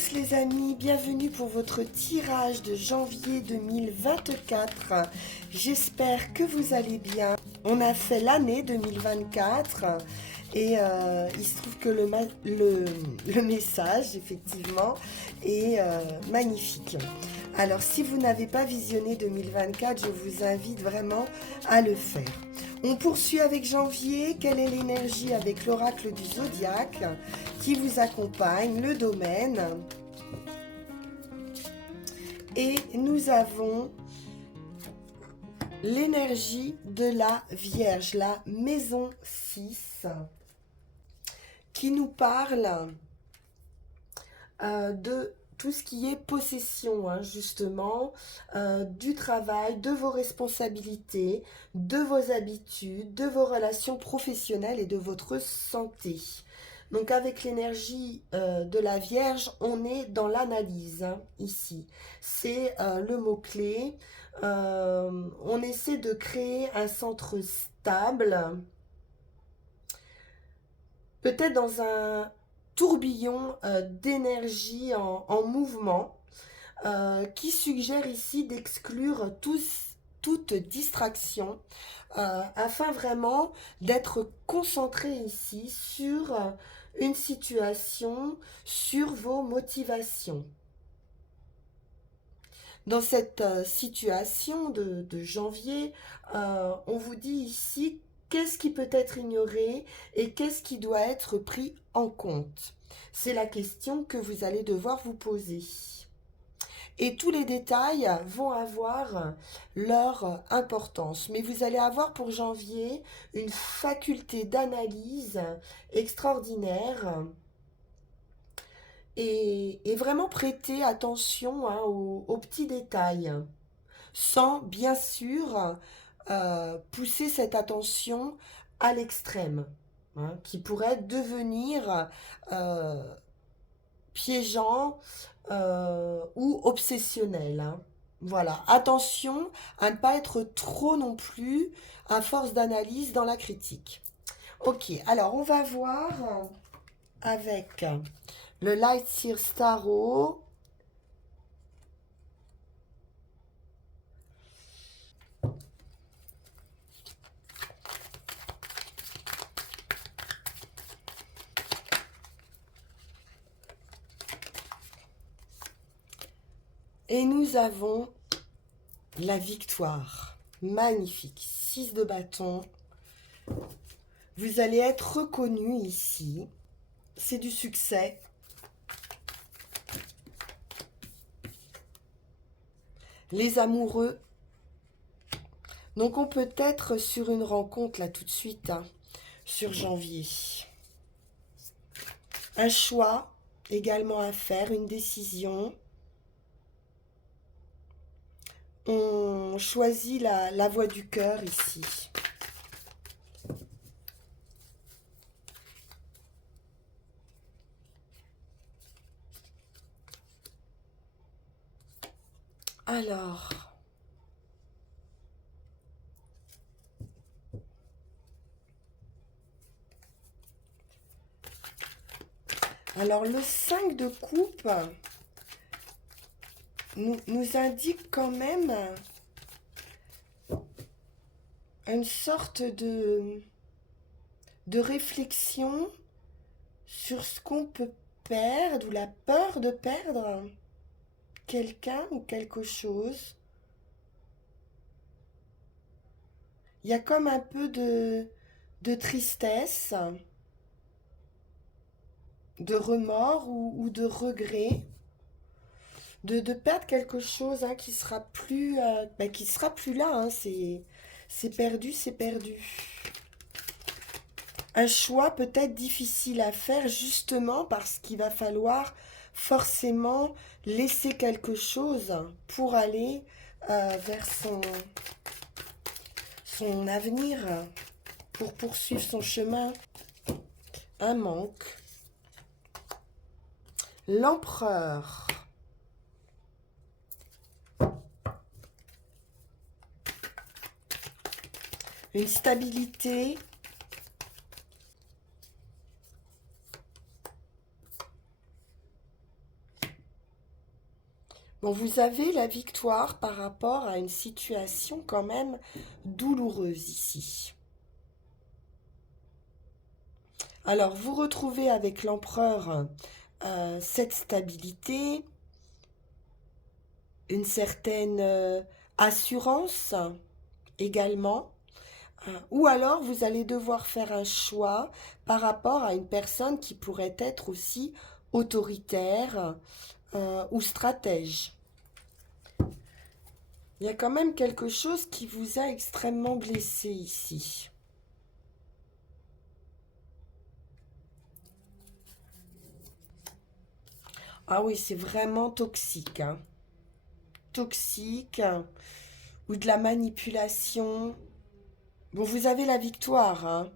tous les amis, bienvenue pour votre tirage de janvier 2024. J'espère que vous allez bien. On a fait l'année 2024 et il se trouve que le message, effectivement, est magnifique. Alors, si vous n'avez pas visionné 2024, je vous invite vraiment à le faire. On poursuit avec janvier. Quelle est l'énergie avec l'oracle du zodiaque qui vous accompagne, le domaine? Et nous avons l'énergie de la Vierge, la maison 6, qui nous parle de tout ce qui est possession, hein, justement, du travail, de vos responsabilités, de vos habitudes, de vos relations professionnelles et de votre santé. Donc avec l'énergie de la Vierge, on est dans l'analyse, hein, ici. C'est le mot-clé. On essaie de créer un centre stable, peut-être dans un tourbillon d'énergie en mouvement, qui suggère ici d'exclure toute distraction, afin vraiment d'être concentré ici sur une situation, sur vos motivations. Dans cette situation de janvier, on vous dit ici qu'est-ce qui peut être ignoré et qu'est-ce qui doit être pris en compte. C'est la question que vous allez devoir vous poser. Et tous les détails vont avoir leur importance. Mais vous allez avoir pour janvier une faculté d'analyse extraordinaire et vraiment prêter attention, hein, aux petits détails, sans bien sûr pousser cette attention à l'extrême, hein, qui pourrait devenir piégeant ou obsessionnel, hein. Voilà, attention à ne pas être trop non plus à force d'analyse dans la critique. Ok, alors on va voir avec le Light Seer Tarot. Et nous avons la victoire. Magnifique. 6 de bâton. Vous allez être reconnu ici. C'est du succès. Les amoureux. Donc on peut être sur une rencontre là tout de suite, hein, sur janvier. Un choix également à faire, une décision. On choisit la voie du cœur ici. Alors le 5 de coupe nous indique quand même une sorte de réflexion sur ce qu'on peut perdre ou la peur de perdre quelqu'un ou quelque chose. Il y a comme un peu de tristesse, de remords ou de regret de perdre quelque chose, hein, qui sera plus là, hein, c'est perdu, c'est perdu. Un choix peut-être difficile à faire justement parce qu'il va falloir forcément laisser quelque chose pour aller vers son avenir, pour poursuivre son chemin. Un manque. L'empereur. Une stabilité. Bon, vous avez la victoire par rapport à une situation quand même douloureuse ici. Alors, vous retrouvez avec l'empereur cette stabilité, une certaine assurance également. Ou alors, vous allez devoir faire un choix par rapport à une personne qui pourrait être aussi autoritaire ou stratège. Il y a quand même quelque chose qui vous a extrêmement blessé ici. Ah oui, c'est vraiment toxique, hein. Toxique, ou de la manipulation. Bon, vous avez la victoire, hein,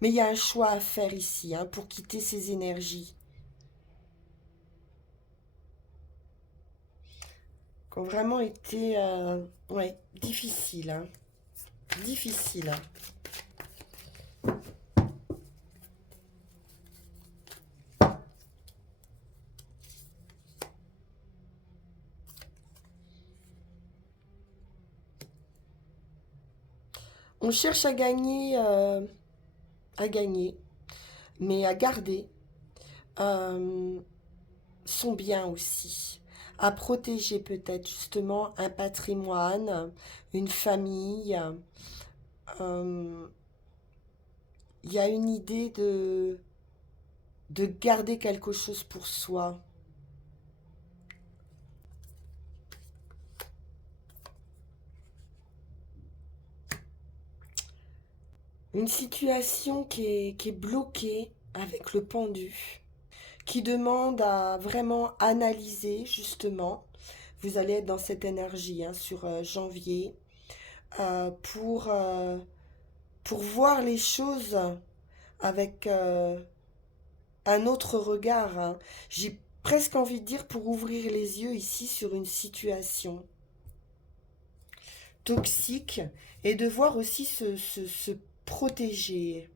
mais il y a un choix à faire ici, hein, pour quitter ces énergies. Qui ont vraiment été ouais, difficiles, hein. Difficiles, hein. On cherche à gagner, mais à garder euh, son bien aussi, à protéger peut-être justement un patrimoine, une famille. euh, Il y a une idée de garder quelque chose pour soi. Une situation qui est bloquée avec le pendu, qui demande à vraiment analyser justement. Vous allez être dans cette énergie, hein, sur janvier euh, pour, euh, pour voir les choses avec un autre regard, hein. J'ai presque envie de dire pour ouvrir les yeux ici sur une situation toxique et de voir aussi se protéger,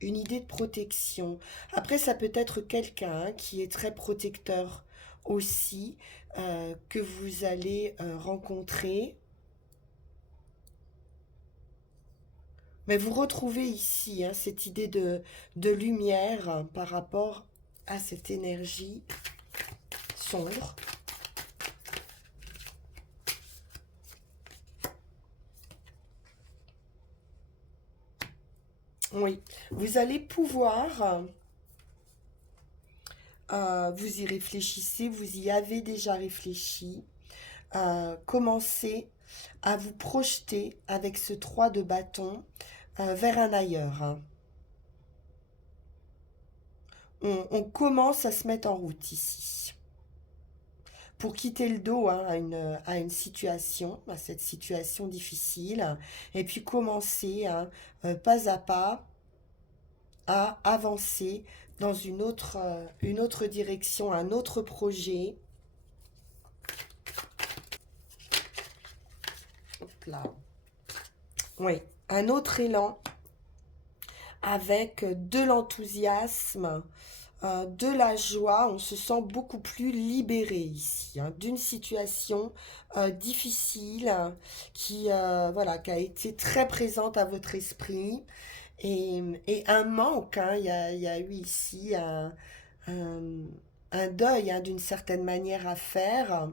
une idée de protection. Après, ça peut être quelqu'un, hein, qui est très protecteur aussi, que vous allez rencontrer. Mais vous retrouvez ici, hein, cette idée de lumière, hein, par rapport à cette énergie sombre. Oui, vous allez pouvoir, vous y réfléchissez, vous y avez déjà réfléchi, commencer à vous projeter avec ce 3 de bâton vers un ailleurs, hein. On commence à se mettre en route ici pour quitter le dos, hein, à une situation, à cette situation difficile, et puis commencer, hein, pas à pas à avancer dans une autre direction, un autre projet. Hop là. Oui, un autre élan avec de l'enthousiasme, de la joie. On se sent beaucoup plus libéré ici, hein, d'une situation difficile voilà, qui a été très présente à votre esprit. Et un manque, hein, il y a eu ici un, un deuil, hein, d'une certaine manière à faire,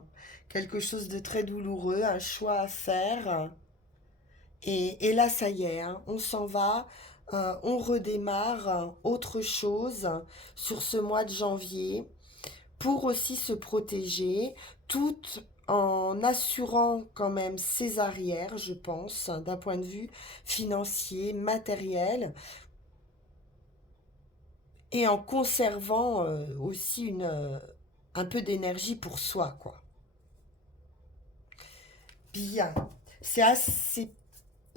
quelque chose de très douloureux, un choix à faire. Et là, ça y est, hein, on s'en va, on redémarre autre chose sur ce mois de janvier pour aussi se protéger, tout en assurant quand même ses arrières, je pense, d'un point de vue financier, matériel, et en conservant aussi un peu d'énergie pour soi, quoi. Bien, c'est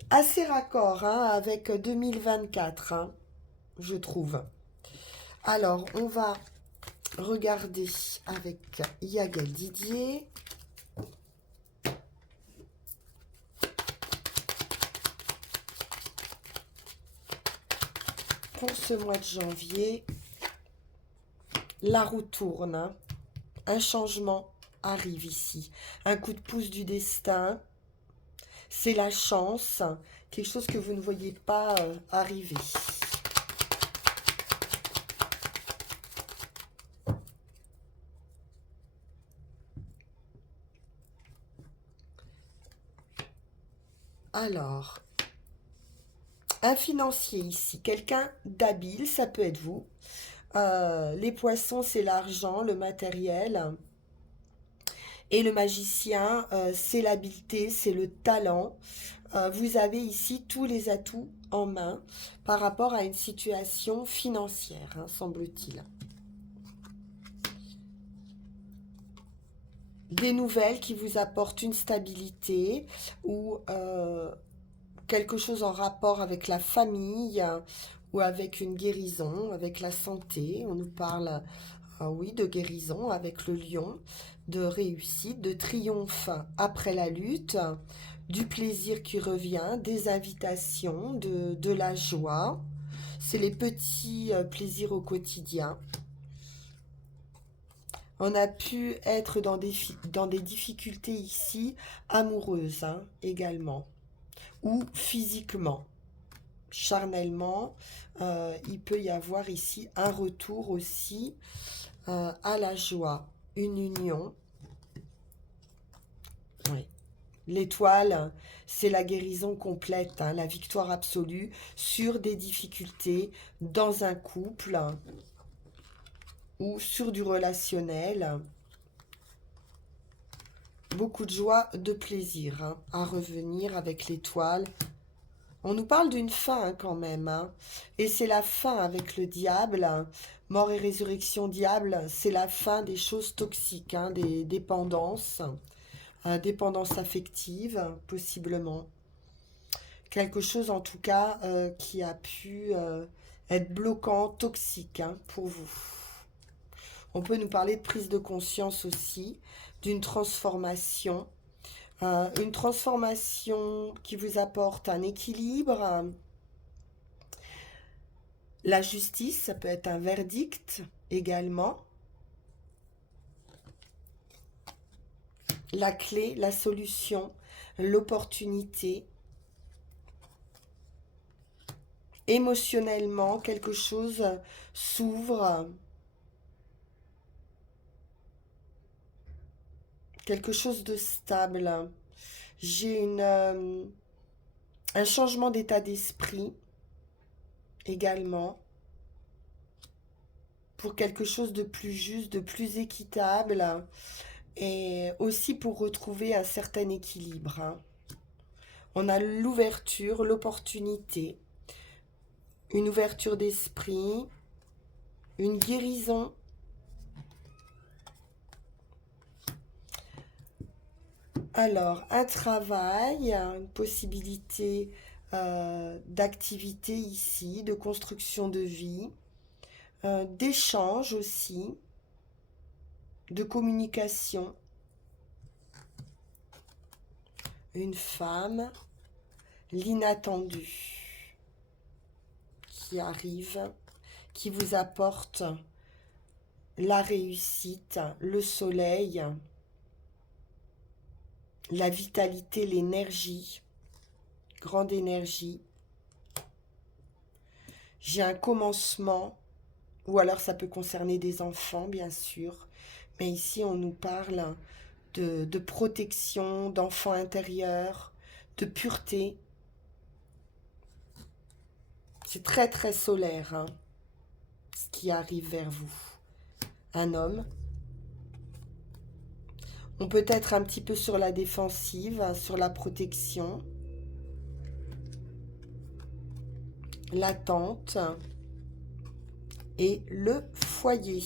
assez raccord, hein, avec 2024, hein, je trouve. Alors, on va regarder avec Yaga Didier. Pour ce mois de janvier, la roue tourne, hein. Un changement arrive ici. Un coup de pouce du destin, c'est la chance, quelque chose que vous ne voyez pas arriver. Alors, un financier ici, quelqu'un d'habile, ça peut être vous. Les poissons, c'est l'argent, le matériel. Et le magicien, c'est l'habileté, c'est le talent. Vous avez ici tous les atouts en main par rapport à une situation financière, hein, semble-t-il. Des nouvelles qui vous apportent une stabilité ou quelque chose en rapport avec la famille ou avec une guérison, avec la santé. On nous parle, oui, de guérison avec le lion, de réussite, de triomphe après la lutte, du plaisir qui revient, des invitations, de la joie. C'est les petits plaisirs au quotidien. On a pu être dans des difficultés ici, amoureuses hein, également, ou physiquement, charnellement. Il peut y avoir ici un retour aussi à la joie, une union. Oui. L'étoile, c'est la guérison complète, hein, la victoire absolue sur des difficultés dans un couple ou sur du relationnel. Beaucoup de joie, de plaisir hein, à revenir avec l'étoile. On nous parle d'une fin hein, quand même. Hein, et c'est la fin avec le diable. Hein. Mort et résurrection diable, c'est la fin des choses toxiques, hein, des dépendances. Dépendance affective, possiblement. Quelque chose en tout cas qui a pu être bloquant, toxique hein, pour vous. On peut nous parler de prise de conscience aussi, d'une transformation. Une transformation qui vous apporte un équilibre. La justice, ça peut être un verdict également. La clé, la solution, l'opportunité. Émotionnellement, quelque chose s'ouvre. Quelque chose de stable. J'ai un changement d'état d'esprit également pour quelque chose de plus juste, de plus équitable et aussi pour retrouver un certain équilibre. Hein. On a l'ouverture, l'opportunité, une ouverture d'esprit, une guérison. Alors, un travail, une possibilité d'activité ici, de construction de vie, d'échange aussi, de communication. Une femme, l'inattendu qui arrive, qui vous apporte la réussite, le soleil, la vitalité, l'énergie, grande énergie. J'ai un commencement, ou alors ça peut concerner des enfants, bien sûr, mais ici on nous parle de protection, d'enfants intérieurs, de pureté. C'est très très solaire, hein, ce qui arrive vers vous. Un homme. On peut être un petit peu sur la défensive, hein, sur la protection. L'attente. Et le foyer.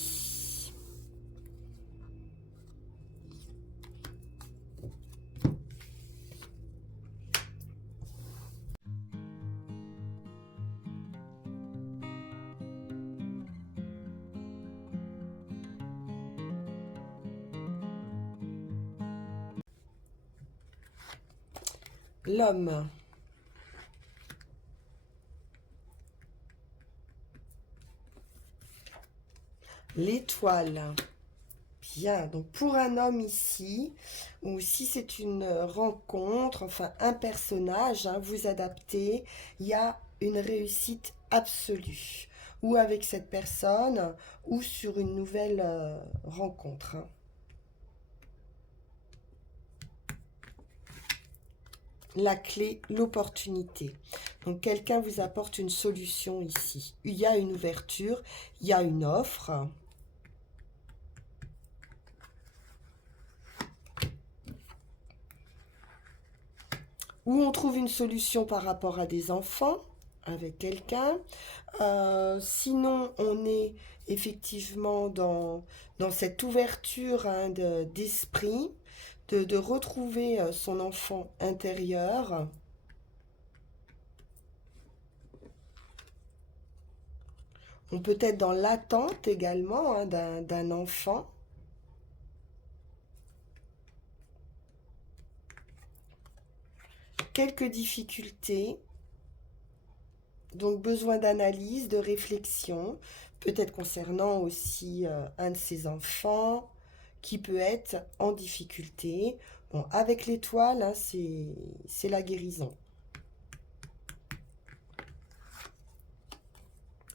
L'homme. L'étoile. Bien, donc pour un homme ici, ou si c'est une rencontre, enfin un personnage, hein, vous adaptez, il y a une réussite absolue. Ou avec cette personne, ou sur une nouvelle rencontre, hein. La clé, l'opportunité. Donc quelqu'un vous apporte une solution ici. Il y a une ouverture, il y a une offre. Ou on trouve une solution par rapport à des enfants avec quelqu'un. Sinon, on est effectivement dans cette ouverture, hein, d'esprit, de retrouver son enfant intérieur. On peut être dans l'attente également, hein, d'un enfant. Quelques difficultés, donc besoin d'analyse, de réflexion, peut-être concernant aussi un de ses enfants qui peut être en difficulté. Bon, avec l'étoile, hein, c'est la guérison.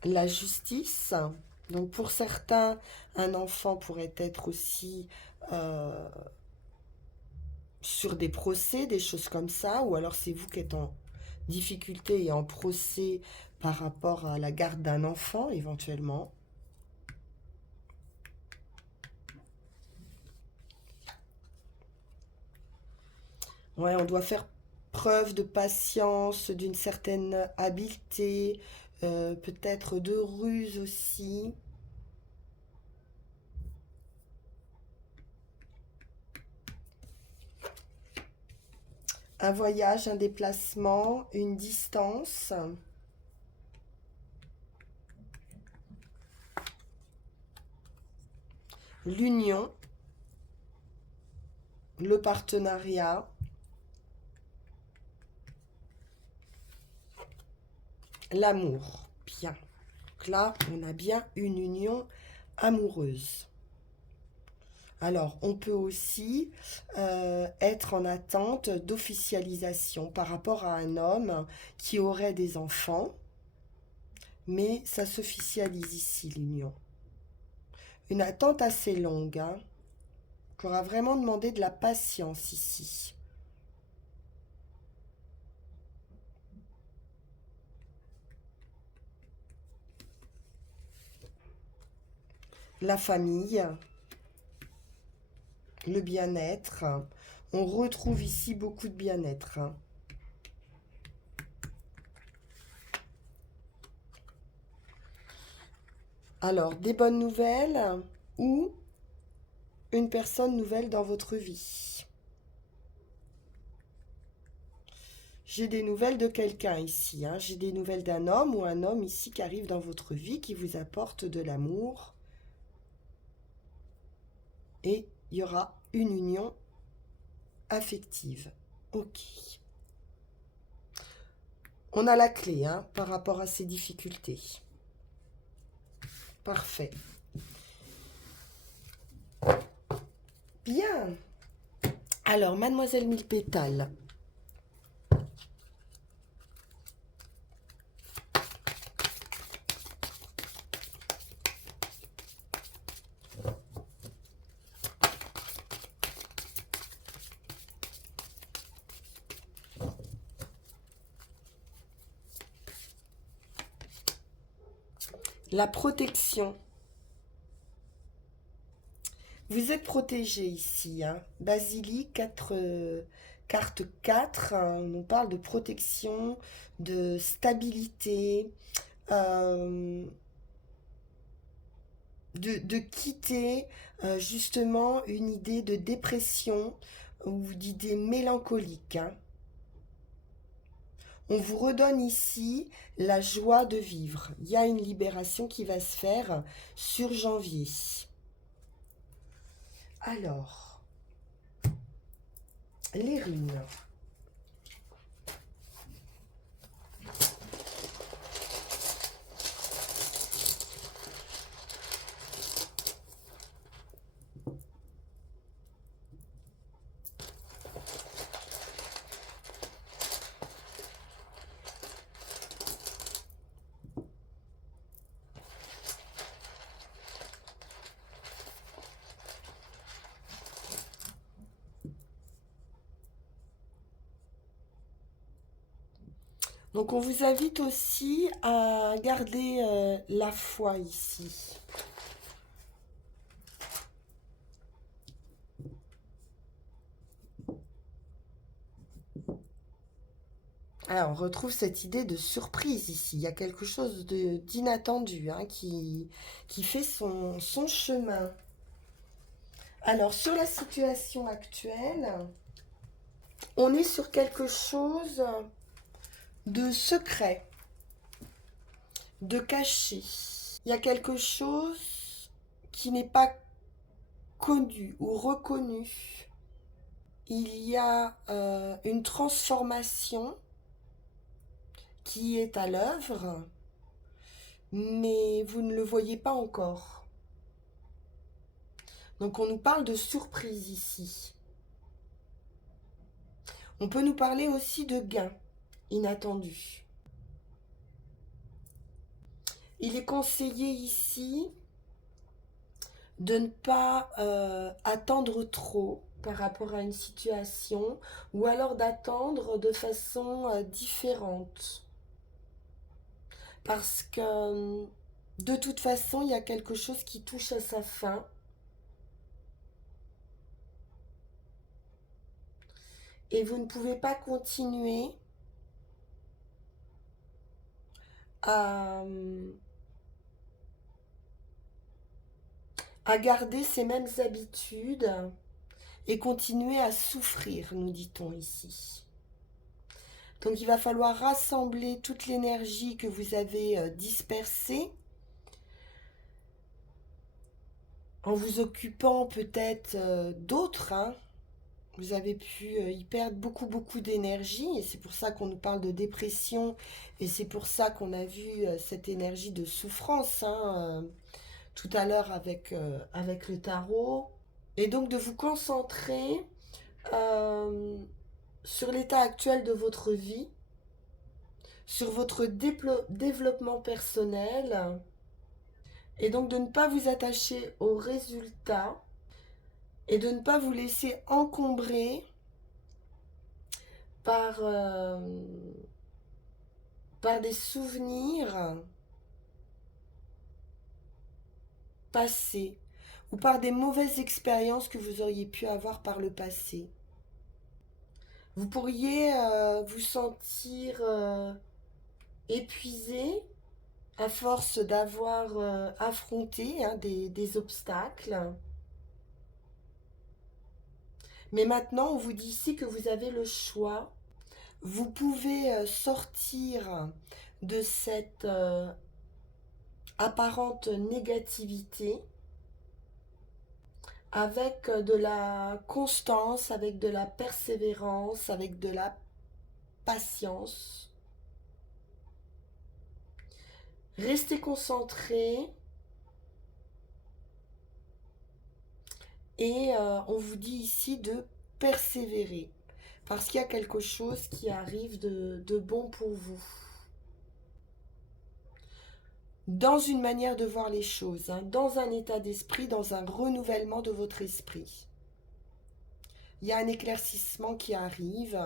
La justice, donc pour certains, un enfant pourrait être aussi euh, sur des procès, des choses comme ça, ou alors c'est vous qui êtes en difficulté et en procès par rapport à la garde d'un enfant éventuellement. Ouais, on doit faire preuve de patience, d'une certaine habileté, peut-être de ruse aussi. Un voyage, un déplacement, une distance. L'union, le partenariat, l'amour. Bien. Donc là, on a bien une union amoureuse. Alors, on peut aussi être en attente d'officialisation par rapport à un homme qui aurait des enfants, mais ça s'officialise ici, l'union. Une attente assez longue, hein, qui aura vraiment demandé de la patience ici. La famille, le bien-être. On retrouve ici beaucoup de bien-être, hein. Alors, des bonnes nouvelles ou une personne nouvelle dans votre vie. J'ai des nouvelles de quelqu'un ici, hein. J'ai des nouvelles d'un homme ou un homme ici qui arrive dans votre vie, qui vous apporte de l'amour. Et il y aura une union affective. Ok. On a la clé, hein, par rapport à ces difficultés. Parfait. Bien. Alors, mademoiselle Mille Pétales. La protection. Vous êtes protégé ici, hein. Basilique, carte 4, hein. On nous parle de protection, de stabilité, euh, de quitter justement une idée de dépression ou d'idée mélancolique, hein. On vous redonne ici la joie de vivre. Il y a une libération qui va se faire sur janvier. Alors, les runes. Donc on vous invite aussi à garder la foi ici. Alors, on retrouve cette idée de surprise ici. Il y a quelque chose d'inattendu hein, qui fait son chemin. Alors, sur la situation actuelle, on est sur quelque chose de secret, de caché. Il y a quelque chose qui n'est pas connu ou reconnu. Il y a une transformation qui est à l'œuvre, mais vous ne le voyez pas encore. Donc on nous parle de surprise ici. On peut nous parler aussi de gains inattendus. Il est conseillé ici de ne pas attendre trop par rapport à une situation ou alors d'attendre de façon différente. Parce que de toute façon, il y a quelque chose qui touche à sa fin. Et vous ne pouvez pas continuer à, à garder ces mêmes habitudes et continuer à souffrir, nous dit-on ici. Donc il va falloir rassembler toute l'énergie que vous avez dispersée en vous occupant peut-être d'autres. Hein. Vous avez pu y perdre beaucoup d'énergie et c'est pour ça qu'on nous parle de dépression et c'est pour ça qu'on a vu cette énergie de souffrance hein, tout à l'heure avec le tarot. Et donc de vous concentrer euh, sur l'état actuel de votre vie, sur votre développement personnel, et donc de ne pas vous attacher aux résultats et de ne pas vous laisser encombrer par, par des souvenirs passés ou par des mauvaises expériences que vous auriez pu avoir par le passé. Vous pourriez vous sentir épuisé à force d'avoir affronté hein, des obstacles. Mais maintenant, on vous dit ici que vous avez le choix. Vous pouvez sortir de cette apparente négativité avec de la constance, avec de la persévérance, avec de la patience. Restez concentré et on vous dit ici de persévérer parce qu'il y a quelque chose qui arrive de bon pour vous. Dans une manière de voir les choses, hein, dans un état d'esprit, dans un renouvellement de votre esprit. Il y a un éclaircissement qui arrive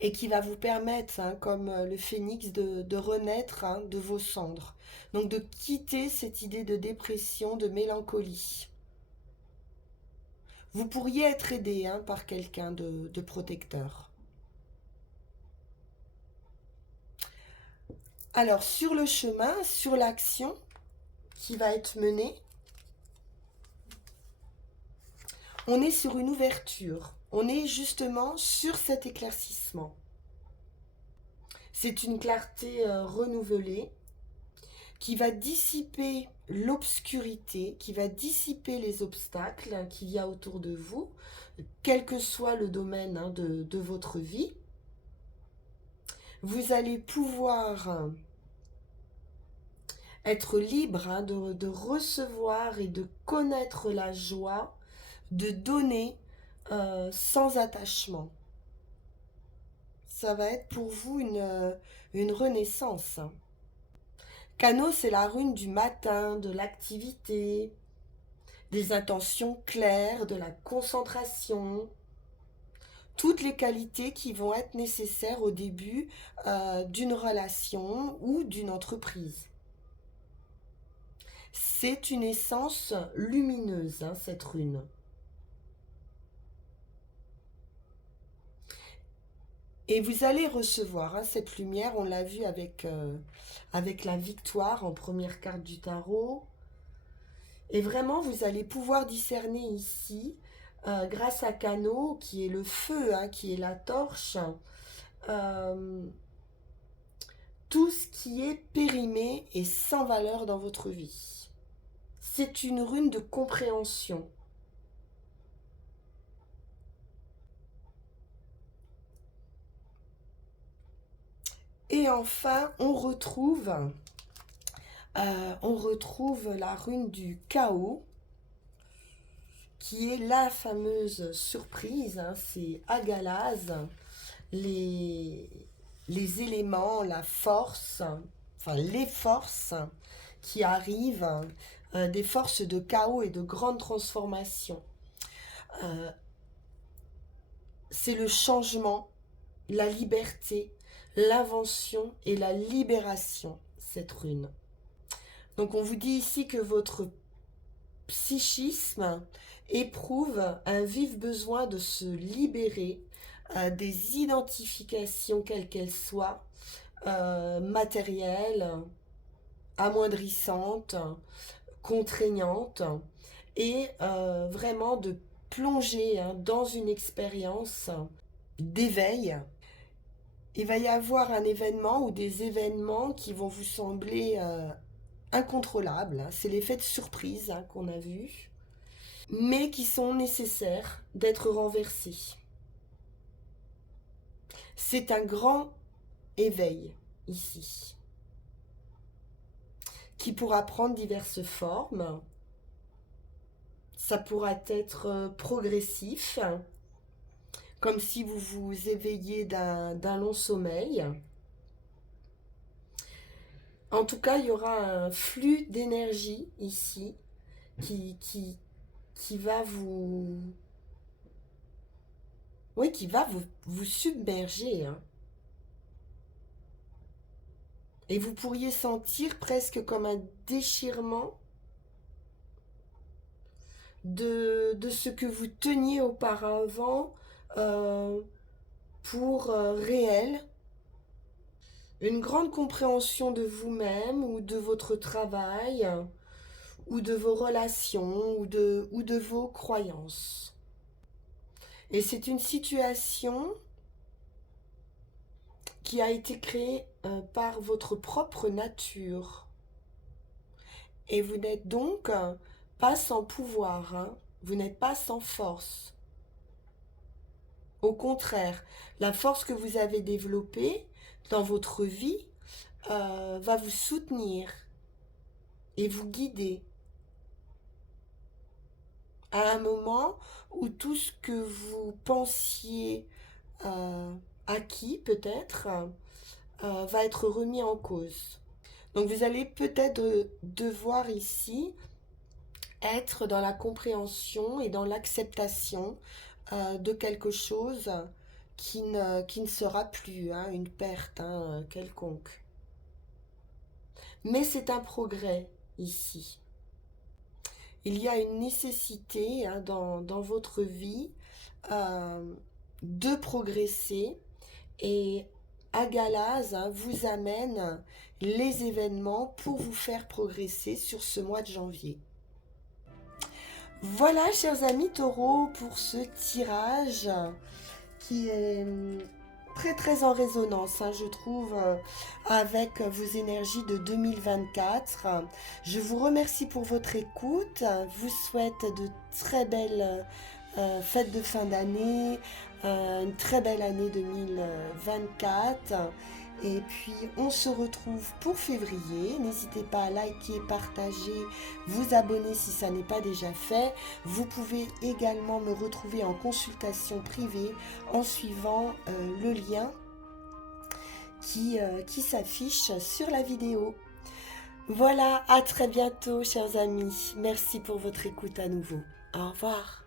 et qui va vous permettre, hein, comme le phénix, de renaître hein, de vos cendres. Donc de quitter cette idée de dépression, de mélancolie. Vous pourriez être aidé hein, par quelqu'un de protecteur. Alors sur le chemin, sur l'action qui va être menée, on est sur une ouverture. On est justement sur cet éclaircissement. C'est une clarté renouvelée qui va dissiper l'obscurité, qui va dissiper les obstacles qu'il y a autour de vous, quel que soit le domaine hein, de votre vie. Vous allez pouvoir être libre hein, de recevoir et de connaître la joie, de donner sans attachement. Ça va être pour vous une renaissance. Cano, c'est la rune du matin, de l'activité, des intentions claires, de la concentration, toutes les qualités qui vont être nécessaires au début d'une relation ou d'une entreprise. C'est une essence lumineuse, hein, cette rune. Et vous allez recevoir, hein, cette lumière, on l'a vu avec la victoire en première carte du tarot. Et vraiment, vous allez pouvoir discerner ici, grâce à Kano, qui est le feu, hein, qui est la torche, euh, tout ce qui est périmé et sans valeur dans votre vie. C'est une rune de compréhension. Et enfin, on retrouve la rune du chaos, qui est la fameuse surprise, hein, c'est Agalaz, les, les éléments, la force, enfin les forces qui arrivent, des forces de chaos et de grande transformation. Euh, c'est le changement, la liberté, l'invention et la libération, cette rune. Donc on vous dit ici que votre psychisme éprouve un vif besoin de se libérer des identifications, quelles qu'elles soient, matérielles, amoindrissantes, contraignantes, et vraiment de plonger, hein, dans une expérience d'éveil. Il va y avoir un événement ou des événements qui vont vous sembler incontrôlables, hein. C'est l'effet de surprise, hein, qu'on a vu, mais qui sont nécessaires d'être renversés. C'est un grand éveil ici, qui pourra prendre diverses formes. Ça pourra être progressif, comme si vous vous éveillez d'un long sommeil. En tout cas, il y aura un flux d'énergie ici qui va vous... Oui, qui va vous submerger, hein. Et vous pourriez sentir presque comme un déchirement de ce que vous teniez auparavant euh, pour réel. Une grande compréhension de vous-même ou de votre travail ou de vos relations ou de vos croyances. Et c'est une situation qui a été créée par votre propre nature. Et vous n'êtes donc pas sans pouvoir, hein. Vous n'êtes pas sans force. Au contraire, la force que vous avez développée dans votre vie va vous soutenir et vous guider à un moment où tout ce que vous pensiez acquis peut-être va être remis en cause. Donc vous allez peut-être devoir ici être dans la compréhension et dans l'acceptation de quelque chose qui ne sera plus, hein, une perte, hein, quelconque. Mais c'est un progrès ici. Il y a une nécessité, hein, dans votre vie de progresser, et Agalaz, hein, vous amène les événements pour vous faire progresser sur ce mois de janvier. Voilà, chers amis taureaux, pour ce tirage qui est très très en résonance, hein, je trouve, avec vos énergies de 2024. Je vous remercie pour votre écoute, vous souhaite de très belles fêtes de fin d'année, une très belle année 2024. Et puis on se retrouve pour février. N'hésitez pas à liker, partager, vous abonner si ça n'est pas déjà fait. Vous pouvez également me retrouver en consultation privée en suivant le lien qui s'affiche sur la vidéo. Voilà, à très bientôt chers amis. Merci pour votre écoute à nouveau. Au revoir.